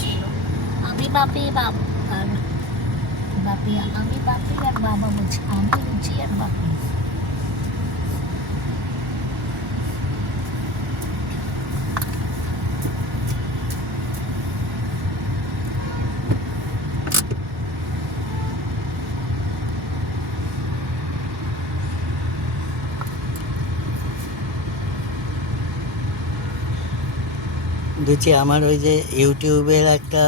ছিল। আমি বাপি আর বাপি, আমি বাপি আর বাবা বলছি, আমি রুচি আর বাপি। বুঝছি, আমার ওই যে ইউটিউবের একটা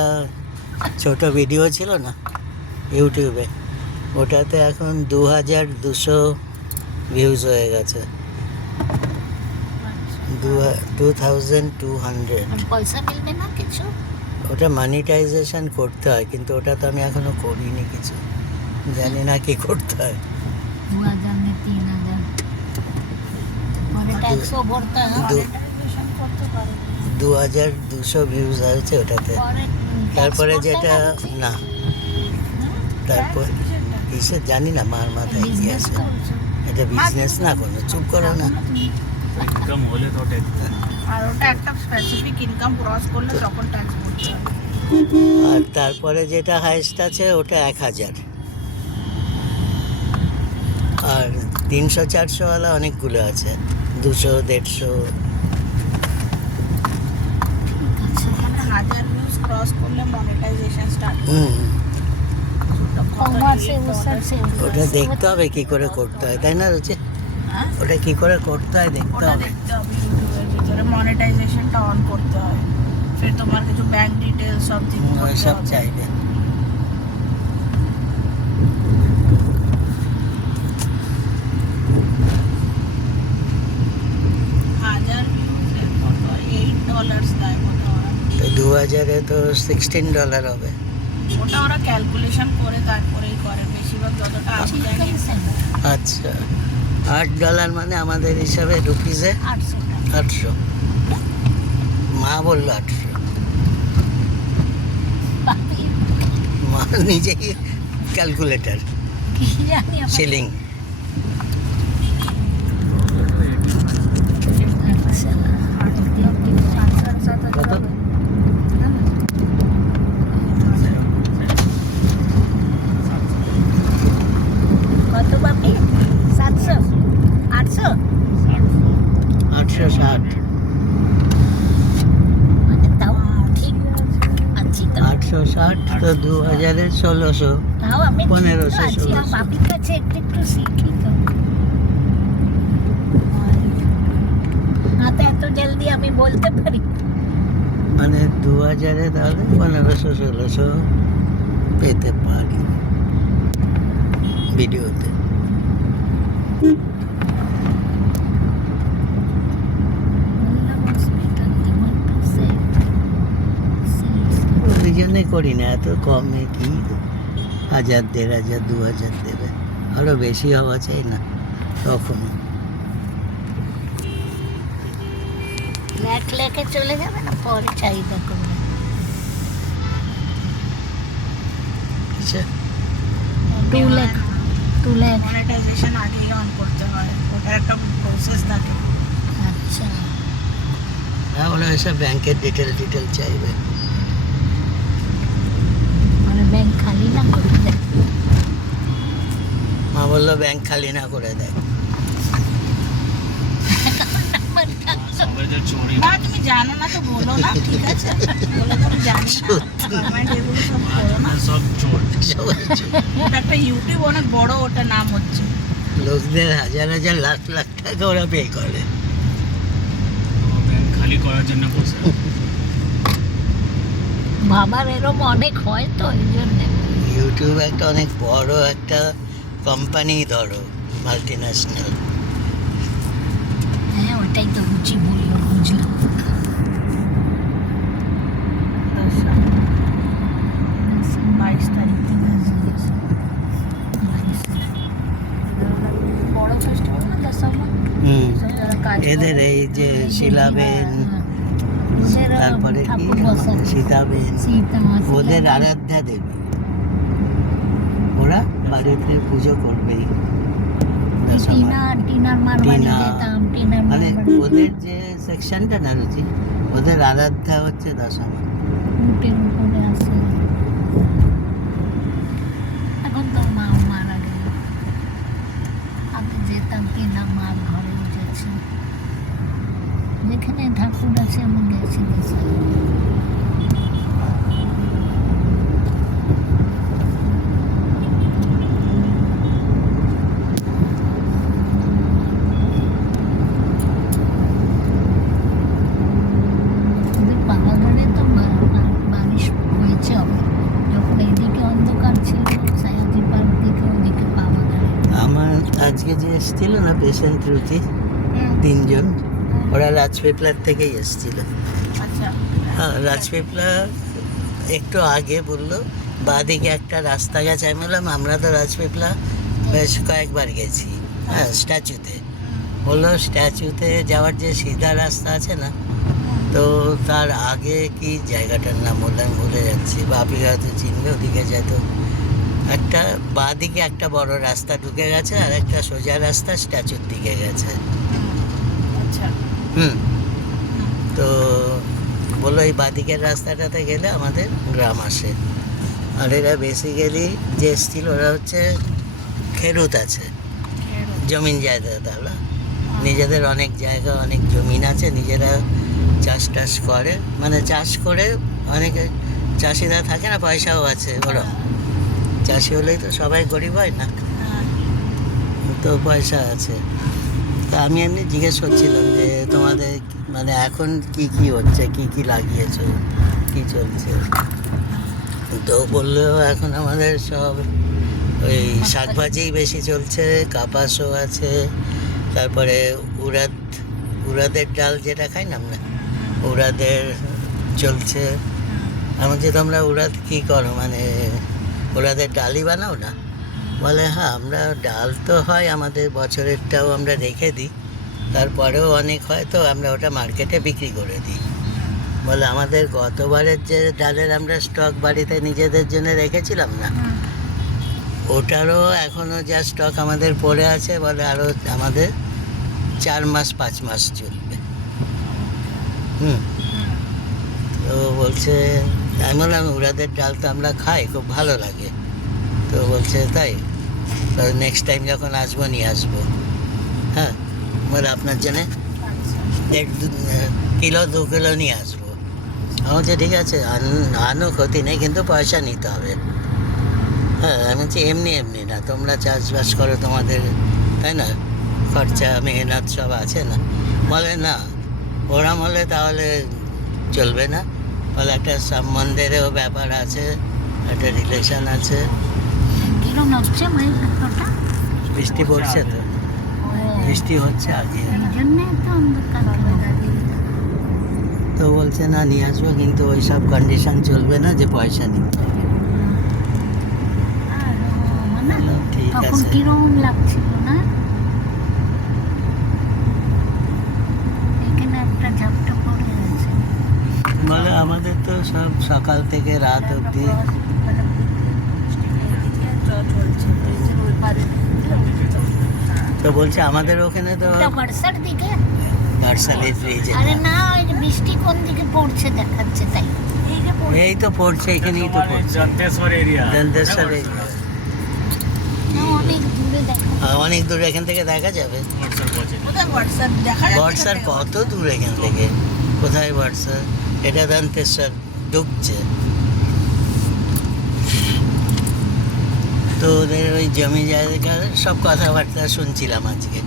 ছোট ভিডিও ছিল না ইউটিউবে, ওটাতে এখন 2200 ভিউজ হয়ে গেছে। 2200। আর পয়সা মিলবে না কিছু? ওটা মনিটাইজেশন করতে হয়, কিন্তু ওটা তো আমি এখনো করিনি কিছু, জানি না কি করতে হয়। 2000 में 3000 মানে ট্যাক্সও ভরতে হয়। মনিটাইজেশন করতে পারে। 2200 ভিউজ হয়েছে ওটাতে। পরে তারপরে যেটা না, তারপর কিসে জানি না, মার মাথায় কি বিজনেস আছে। করছো? এটা বিজনেস না, কোনো চুপ করো না। ইনকাম হলে তো ট্যাক্স। আর ওটা একটা স্পেসিফিক ইনকাম ক্রস করলে তখন ট্যাক্স ভরতে হবে। আর তারপরে যেটা হাইস্ট আছে ওটা 1000। আর 300-400 ওয়ালা অনেকগুলো আছে, 200-150। মানে 1000 ভিউজ ক্রস করলে মনিটাইজেশন স্টার্ট হুম, কমার্সে বসে ওটা দেখতে হবে কি করে করতে হয়, তাই না রুচি? হ্যাঁ, ওটা কি করে করতে হয় দেখতে ওটা হবে। দেখতে হবে ইউটিউবের ভিতরে মনিটাইজেশনটা অন করতে হয়, ফির তোমার কিছু ব্যাংক ডিটেলস সব দিতে ওই হবে। সব চাইবে। $1000 ভিউজে কত $8 দেয় মনে হয়। তো 2000-এ তো $16 হবে। ওটা ওরা ক্যালকুলেশন করে তারপরেই করে, বেশিরভাগ যতটা আমি জানি। আচ্ছা, $8 মানে আমাদের হিসাবে রুপিজে 800 টাকা। 800। মা বললো 800, বাপি মা নিজেই ক্যালকুলেটার, কি জানি আমার। শিলিং। আচ্ছা, কত? কত বাপি? 700 800 860। মানে তাও ঠিক আছি তো। 860 তো 2000-এ 1600। তাও আমি ঠিক 1500, আছি, আর 1600। বাপির কাছে একটু একটু শিখি তো। না তো এত জলদি আমি বলতে পারি। মানে 2000-এ তাহলে 1500-1600 পেতে পারি ভিডিওতে। ওই জন্যই করি না, এত কমে কি 1000, 1500, 2000 দেবে, আরো বেশি হওয়া চাই না তখন। ল্যাক লেকে চলে যাবে না, পরে চাহিদা করবে। আচ্ছা, 2 লাখ 2 লাখ। মনিটাইজেশন আগেই অন করতে হয়, ওটার একটা প্রসেস থাকে। আচ্ছা, তাহলে এসব ব্যাংকের ডিটেল চাইবে। মানে ব্যাংক খালি না করে দেয়। মা বললো ব্যাংক খালি না করে দেয়। সবাইদের চোরি। না তুমি জানো না তো বলো না, ঠিক আছে? বলে তুমি জানি না, কমেন্ট এগুলো সব করো না। সব চোর। সবাই চোর। ওটা একটা ইউটিউব অনেক বড়, ওটা নাম হচ্ছে। লোকদের হাজার হাজার লাখ লাখ টাকা ওরা পে করে। ব্যাংক খালি করার জন্য বসে। বাবার এরম অনেক হয় তো এই জন্য। ইউটিউব একটা অনেক বড় একটা কোম্পানি, ধরো মাল্টিন্যাশনাল। হ্যাঁ, ওটাই তো রুচি বললো, বুঝলাম। 22 তারিখ থেকে বড় ফেস্টিভ্যাল না দশমা, হুম, সব যারা কাজ করে। এদের এই যে শিলাবেন, তারপরে কি সীতাবেন, ওদের আরাধ্যা দেবী, ওরা বাড়িতে পুজো করবেই। টিনার মারবাড়ি টিনা, যেতাম, টিনার মানে মারবাড়ি। ওদের যে সেকশনটা না রুচি, ওদের আরাধ্যা হচ্ছে দশমা। উটের উপর এসছিল না পেশেন্ট রুচি, হুম, তিনজন, ওরা রাজপিপলার থেকেই এসছিল। আচ্ছা হ্যাঁ, রাজপিপলা একটু আগে বললো বাঁদিকে একটা রাস্তা গেছে। আমি বললাম আমরা তো রাজপিপলা বেশ কয়েকবার গেছি, হ্যাঁ স্ট্যাচুতে। বললো স্ট্যাচুতে যাওয়ার যে সিধা রাস্তা আছে না, তো তার আগে কি জায়গাটার নাম বললাম ভুলে যাচ্ছি, বাপি হয়তো চিনবে, ওদিকে যেত একটা বাঁদিকে একটা বড় রাস্তা ঢুকে গেছে আর একটা সোজা রাস্তা স্ট্যাচুর দিকে গেছে। আচ্ছা হুম, তো বললো এই বাঁদিকের রাস্তাটাতে গেলে আমাদের গ্রাম আসে। আর এরা বেসিক্যালি যে এসছিল ওরা হচ্ছে খেরুত আছে, জমিন জায়গাদাররা, নিজেদের অনেক জায়গা অনেক জমিন আছে, নিজেরা চাষ টাস করে, মানে চাষ করে অনেকে চাষিরা থাকে না, পয়সাও আছে, ওরা চাষি হলেই তো সবাই গরিব হয় না, তো পয়সা আছে। তা আমি এমনি জিজ্ঞেস করছিলাম যে তোমাদের মানে এখন কি কি হচ্ছে, কি কি লাগিয়েছো, কি চলছে? তো বললো এখন আমাদের সব ওই শাকভাজিই বেশি চলছে, কাপাসও আছে, তারপরে উড়াদের ডাল যেটা খাই না আমরা, উড়াদের চলছে। আমি বলছি তোমরা উড়াদ কী করো, মানে উড়াদের ডালই বানাও না? বলে হ্যাঁ আমরা ডাল তো হয় আমাদের, বছরেরটাও আমরা রেখে দিই, তারপরেও অনেক হয় তো আমরা ওটা মার্কেটে বিক্রি করে দিই। বলে আমাদের গতবারের যে ডালের আমরা স্টক বাড়িতে নিজেদের জন্য রেখেছিলাম না, ওটারও এখনও যা স্টক আমাদের পড়ে আছে, বলে আরও আমাদের 4 মাস 5 মাস চলবে। হুম, তো বলছে, আমি বললাম উড়াদের ডাল তো আমরা খাই, খুব ভালো লাগে। তো বলছে তাই, তো নেক্সট টাইম যখন আসবো নিয়ে আসবো। হ্যাঁ, বলে আপনার জন্যে 1.5 কিলো 2 কিলো নিয়ে আসবো। আমি বলছি ঠিক আছে আনো, ক্ষতি নেই, কিন্তু পয়সা নিতে হবে। হ্যাঁ, আমি বলছি এমনি এমনি না, তোমরা চাষবাস করো, তোমাদের তাই না খরচা মেহনত সব আছে না। বলে না ওরম হলে তাহলে চলবে না, বলে একটা সম্বন্ধেরও ব্যাপার আছে, একটা রিলেশন আছে। কিরম হচ্ছে মেয়েটা? বৃষ্টি পড়ছে তো, বৃষ্টি হচ্ছে আগে। এই জন্যে তো অন্ধকার হয়ে তো বলছে না নিয়ে আসবো, কিন্তু ওই সব কন্ডিশন চলবে না যে পয়সা নিতে হবে। বললাম, ঠিক তখন আছে। কিরম লাগছিল না? এখানে একটা ঝাপটা পড়ে আছে। বলে আমাদের তো সব সকাল থেকে রাত অবধি। চলছে ব্রিজের ওই পারে। তো বলছে আমাদের ওখানে তো ওটা বার্সার দিকে? পার্সালি ফ্রিজে আরে না, ওই যে বৃষ্টি কোন দিকে পড়ছে দেখাচ্ছে তাই। এই যে পড়ছে। এই তো পড়ছে, এখানেই তো পড়ছে, जंतेश्वर एरिया দন্তেশ্বর area। না, অনেক দূরে দেখা অনেক দূর এখান থেকে দেখা যাবে। কোথায় হোয়াটসঅ্যাপ দেখা যাচ্ছে? বর্ষার কত দূর এখান থেকে, কোথায় বর্ষা? এটা দন্তেশ্বর ঢুকছে। তো ওদের ওই জমি জায়গার সব কথাবার্তা শুনছিলাম আজকে,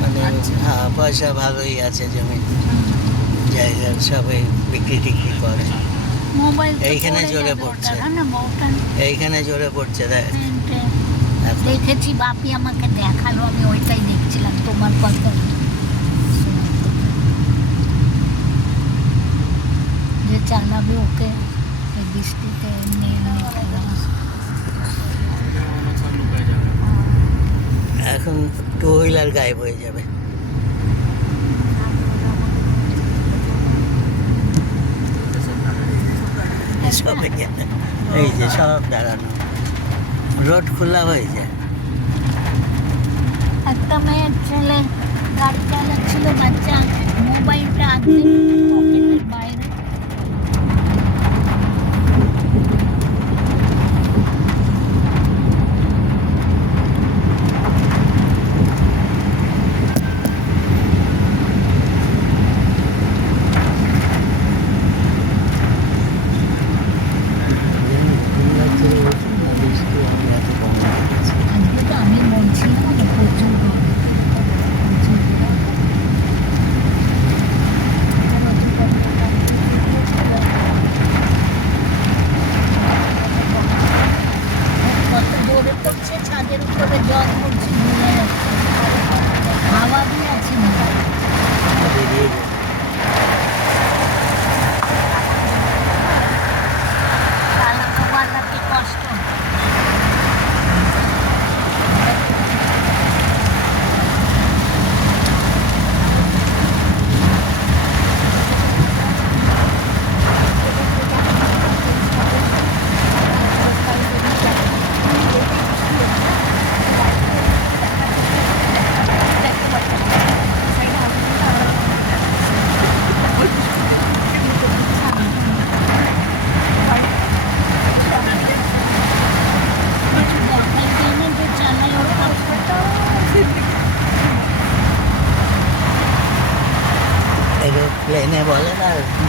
মানে হ্যাঁ পয়সা ভালোই আছে, জমি জায়গার সবাই বিক্রি টিক্রি করে। মোবাইল তো এইখানে পড়ে জোরে যাবে পড়ছে। ওটা, না বউটা এইখানে জোরে পড়ছে দেখ এখন। দেখেছি, বাপি আমাকে দেখালো, আমি ওইটাই দেখছিলাম তোমার কথা। যে চালাবে ওকে এই বৃষ্টিতে নিয়ে নিয়ে খেলা। এখন 2 হুইলার গায়েব হয়ে যাবে। সব এখানে, এই যে সব দাঁড়ানো, রোড খোলা হয়ে যায়। একটা মেয়ের ছেলে গাড়ি চালাচ্ছিল, বাচ্চা মোবাইলটা আনতে পকেটের বাইরে। আজকে তো আমি বলছিলাম যে প্রচুর গরম। প্রচুর গরম।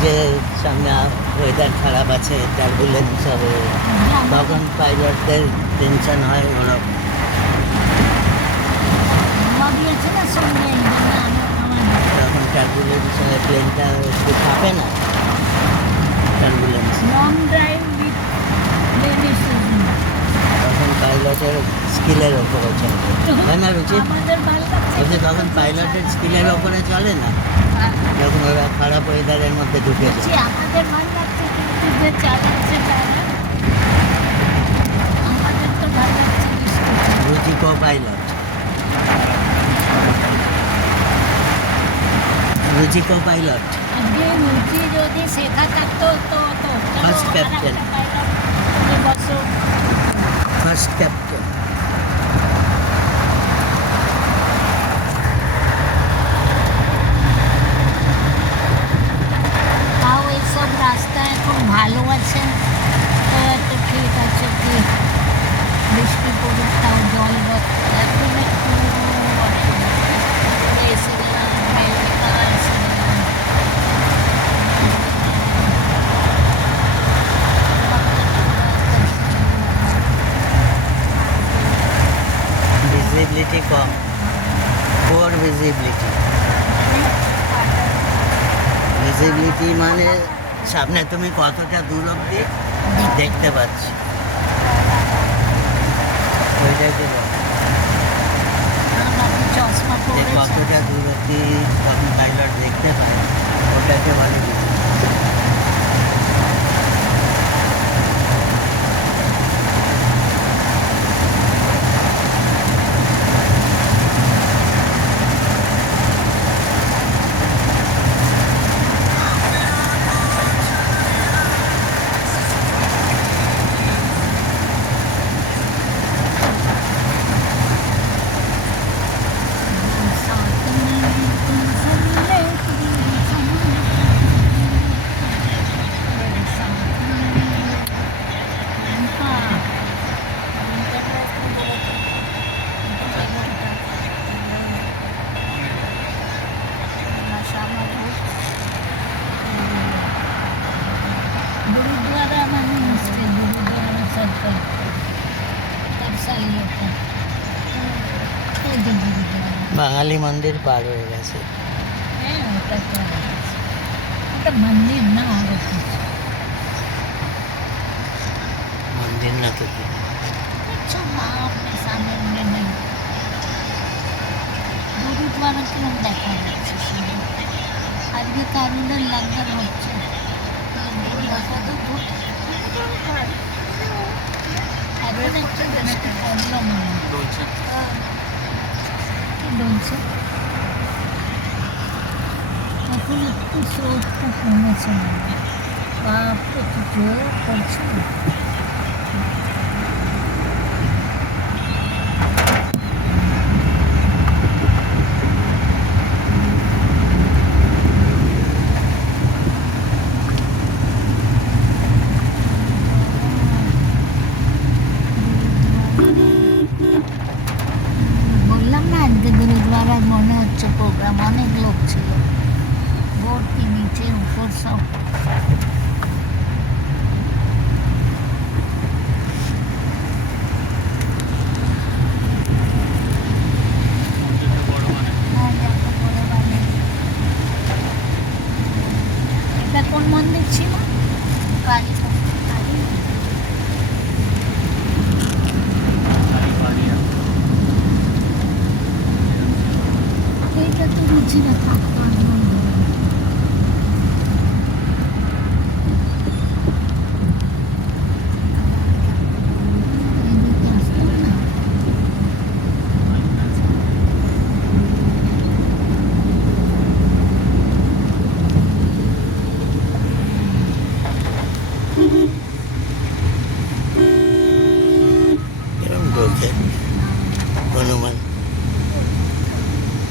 যে সামনে ওয়েদার খারাপ আছে, টার্বুলেন্স হবে, তখন পাইলটদের টেনশন হয়। ওরা হাওয়া দিয়েছে না সঙ্গে, এই জন্য আমার তখন টার্বুলেন্স হলে প্লেনটা একটু কাঁপে না, টার্বুলেন্স। লং ড্রাইভ উইথ তখন পাইলটের স্কিলের ওপরে চলে, তাই না রুচি? আমাদের ভালো লাগছে বলছি তখন পাইলটের স্কিলের ওপরে চলে না, যখন ওরা খারাপ ওয়েদারের মধ্যে ঢুকে বলছি, যায়। আমাদের ভালো লাগছে, কিন্তু যে চালাচ্ছে তারা, আমাদের তো ভালো লাগছে বৃষ্টি। রুচি কো পাইলট, রুচি কো পাইলট, আজকে রুচি যদি শেখা থাকতো তো তো First captain. বছর ফার্স্ট ক্যাপ্টেন। তাও এইসব রাস্তা এখন ভালো আছে, তো একটু ঠিক আছে কি বৃষ্টি পড়ুক তাও জল এখন একটু এসেছিলাম মেলকা এসেছিলাম। ভিজিবিলিটি কম, পোর ভিজিবিলিটি। ভিজিবিলিটি মানে সামনে তুমি কতটা দূর অব্দি দেখতে পাচ্ছ, ওইটাকে বলে। বাকি চশমা যে পড়েছে কতটা দূর অব্দি তখন পাইলট দেখতে পায়, ওটাকে বলে visibility। गुरुद्वारा माने उसके गुरुद्वारा सर्कल तब सही होता है जो गुरुद्वारा বাঙালি মন্দির পার হয়ে গেছে। है ওটা তো ওটা মন্দির না আরো কিছু মন্দির না তো কি, কিছু নাম अपने सामने में नहीं गुरुद्वारा की हम দেখা যাচ্ছে সামনে আজকে কারুদের লঙ্গর হচ্ছে কত দূর এখন একটু বৃষ্টি কমলো মনে হয় ডলছে কি বলছে এখন একটু স্রোতটা কমেছে মনে হয় বাপরে কি জোর করছে বললাম না আজকে গুরুদ্বারায় মনে হচ্ছে প্রোগ্রাম অনেক লোক ছিল ভর্তি নিচে উপর সব মন্দিরটা বড় মানে আর এত বড় বাড়ি। এটা কোন মন্দির ছিল কালী কালী খালি পাড়িয়া এইটা তো রুচিরা থাকতো একদম এদিকে আসতো না এরকম ঢোকে হনুমান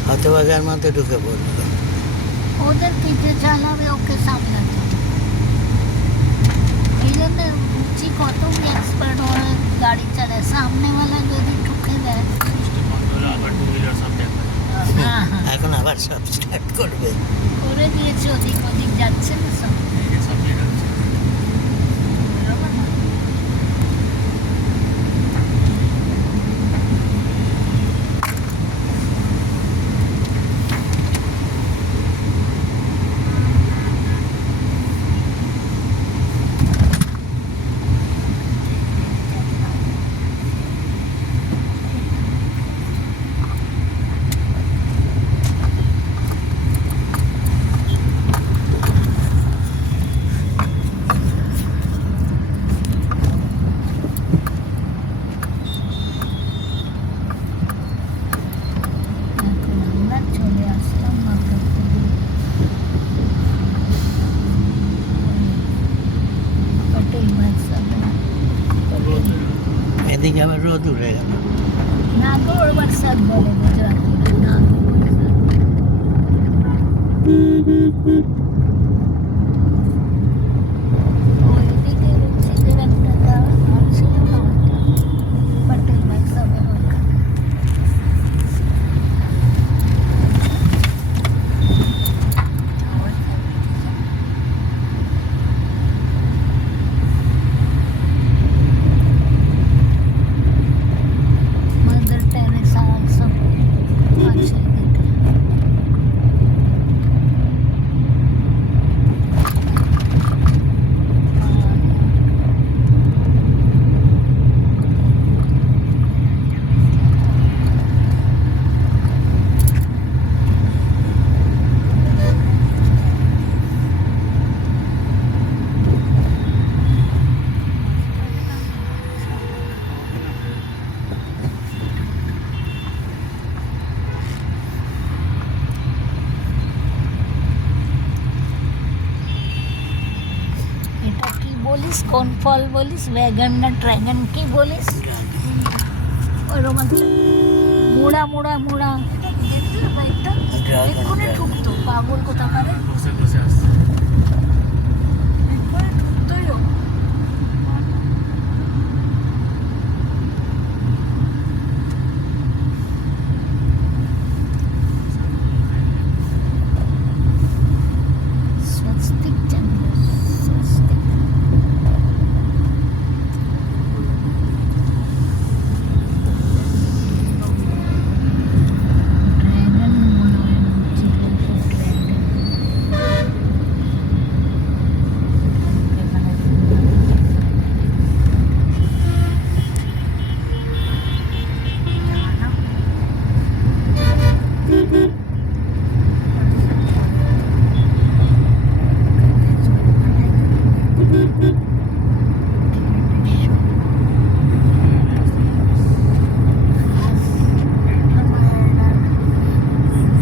হতভাগার মতো ঢুকে পড়লো। ওদের পিঠে চালাবে ওকে সামলাতে হবে। এই জন্য রুচি কত এক্সপার্ট হয়ে গাড়ি চালায় সামনেওয়ালা যদি ঠুকে দেয় বৃষ্টি বন্ধ হলে আবার টু হুইলার সব দেখা হ্যাঁ হ্যাঁ এখন আবার সব স্টার্ট করবে। করে দিয়েছে, ওদিক ওদিক যাচ্ছে না সব। এই যে সব বেরোচ্ছে। এখন আমরা চলে আসলাম মাথাপুরি। পটেল ভাষাতে এদিকে আবার রোদ উঠে গেল। নাগর বরসাত বলে গুজরাটি, নাগর বরসাত। ওইদিকে রুচিদের একটা গান ছিল না, ওটা পটেল ভাষাতে ওখানে। Mother Teresa also আছে এদিকে। এটা কি বলিস, কোন ফল বলিস, ওয়াগন না ড্রাগন কি বলিস? ওরকম একটা মোড়া মোড়া মোড়া। দেখলি বাইকটা ড্রাগন, এক্ষুনি ড্রাগন। ঠুকতো, পাগল কোথাকারে। বসে বসে আসছে। এক্ষুনি ঢুকতোই ও। স্বস্তিক চন্দ্র, স্বস্তিক। ড্রাগন মনে হয় ছিল, ড্রাগন।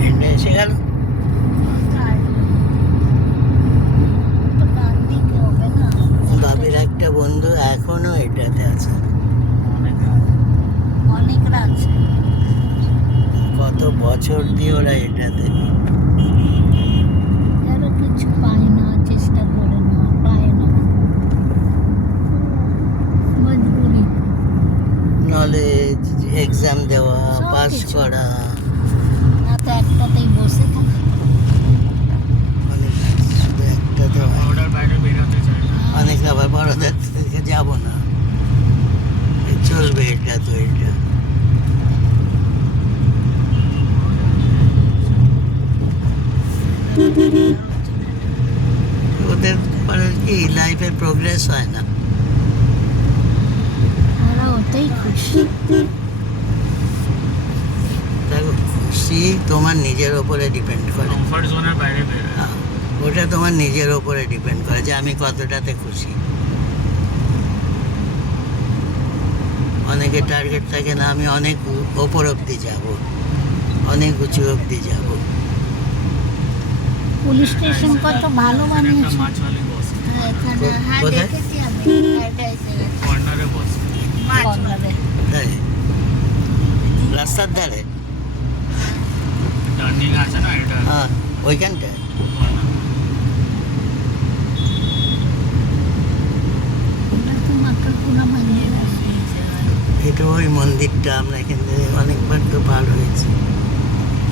এন্ডে এসে গেল। তো ডান দিকে হবে না? বাবির একটা বন্ধু এখনো এটাতে আছে। অনেক অনেকরা আছে। কত বছর দিয়ে ওরা এটাতে। যারা কিছু পায় না, চেষ্টা করে না, পায় না, মজবুরি। নলেজ, এক্সাম দেওয়া, সব পাস কিছু। করা, না তো একটাতেই বসে থাকে। অনেক আছে। শুধু একটাতে হয় না। অর্ডার বাইরে বেরোতে চায় না। অনেক আবার বড়দের থেকে যাবো না, এই চলবে এটা তো এটা। ওদের পরে কি লাইফে প্রোগ্রেস হয় না। ওরা ওতেই খুশি। দেখো, খুশি তোমার নিজের ওপরে ডিপেন্ড করে। কমফর্ট জোনের বাইরে বেরোয়। হ্যাঁ, ওটা তোমার নিজের ওপরে ডিপেন্ড করে যে আমি কতটাতে খুশি। অনেকে টার্গেট থাকে না, আমি অনেক ওপর অব্দি যাব, অনেক উঁচু অব্দি যাব। পুলিশ স্টেশন কত ভালো একটা বানিয়েছে। মাছওয়ালি বস এখানে হ্যাঁ কোথায়? দেখেছি আমি, এটা এসে গেছে কর্নারে বস। কর্নারে। তাই রাস্তার ধারে, টার্নিং আছে না এটা হ্যাঁ ওইখানটায়। corner। এটা তো মাকারপুরা মন্দির আছে। এটা ওই মন্দিরটা আমরা এখান থেকে অনেকবার তো পার হয়েছি।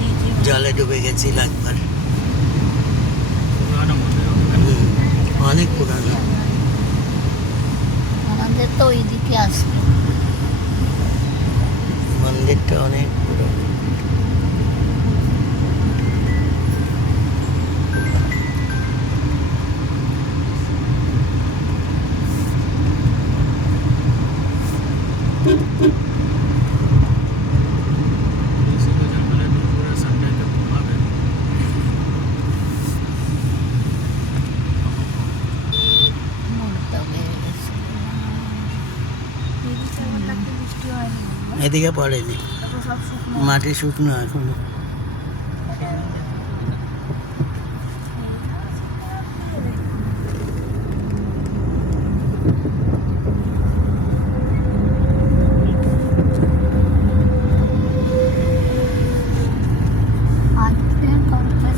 এই যে জলে ডুবে গেছিল একবার। পুরানো মন্দির ওখানে। অনেক পুরানো। আমাদের তো ওইদিকে আসবে। মন্দিরটা অনেক পুরনো। তুলসী বাজার মানে দুপুরে সানডেতে ঘুমাবে। মোড়টা বেড়ে গেছে। এদিকে এবার একটু বৃষ্টি হয়নি বললো। এদিকে পড়েনি, তো সব শুকনো। মাটি শুকনো এখনো। আজকে কলকাতা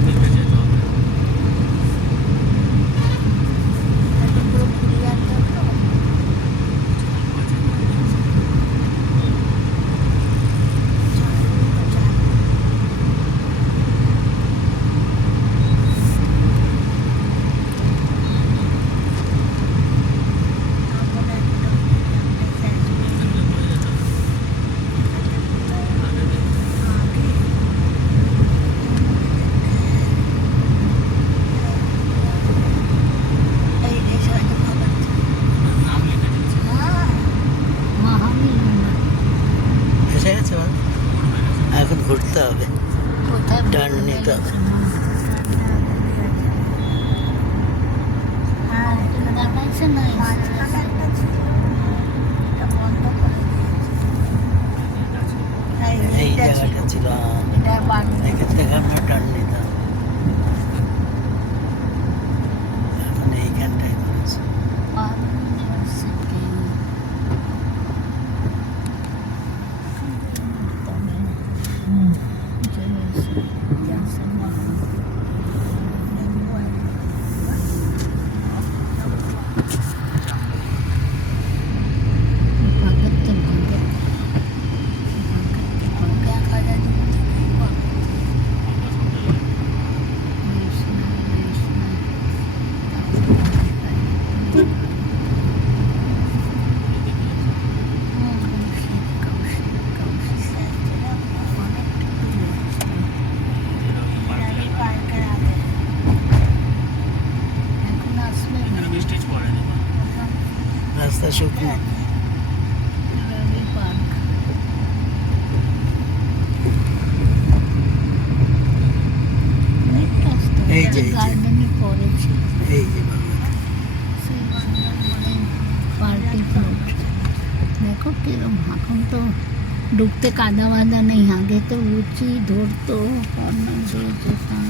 এদিকে যেতে হবে। একটু পুরো ঘুরিয়ে আনতে হতো। তারপরে একটা এখানে পড়ে যেতে হবে। আগে দেখি। এই এসে হয়তো খাবার নাম লিখে দিচ্ছি। মহামিলনা এসে গেছে বল? এখন ঘুরতে হবে, কোথায় টার্ন নিতে হবে। হ্যাঁ দেখাচ্ছে না মাঝখানে একটা ছিল, এটা বন্ধ করে দিয়েছে। এই এইটা ছিল, জায়গাটা ছিল, এটা বাড়ি এখান থেকে আমরা টার্ন নিতাম। এখন এইখানটাই করেছে। দেখা যায় দূর থেকেই বলে। রবি পার্কের আগে এখন আসবে এখানে বৃষ্টি পড়েনি। রাস্তা শুকনো। রবি পার্ক এই যে, এই যে। গার্ডেনে পড়েছে এই যে বাবা, সেই সুন্দরবনে পার্টি প্লট দেখো কিরম। এখন তো ঢুকতে কাদা বাদা নেই, আগে তো লুচি ধরতো কর্নার দিয়ে যেতাম।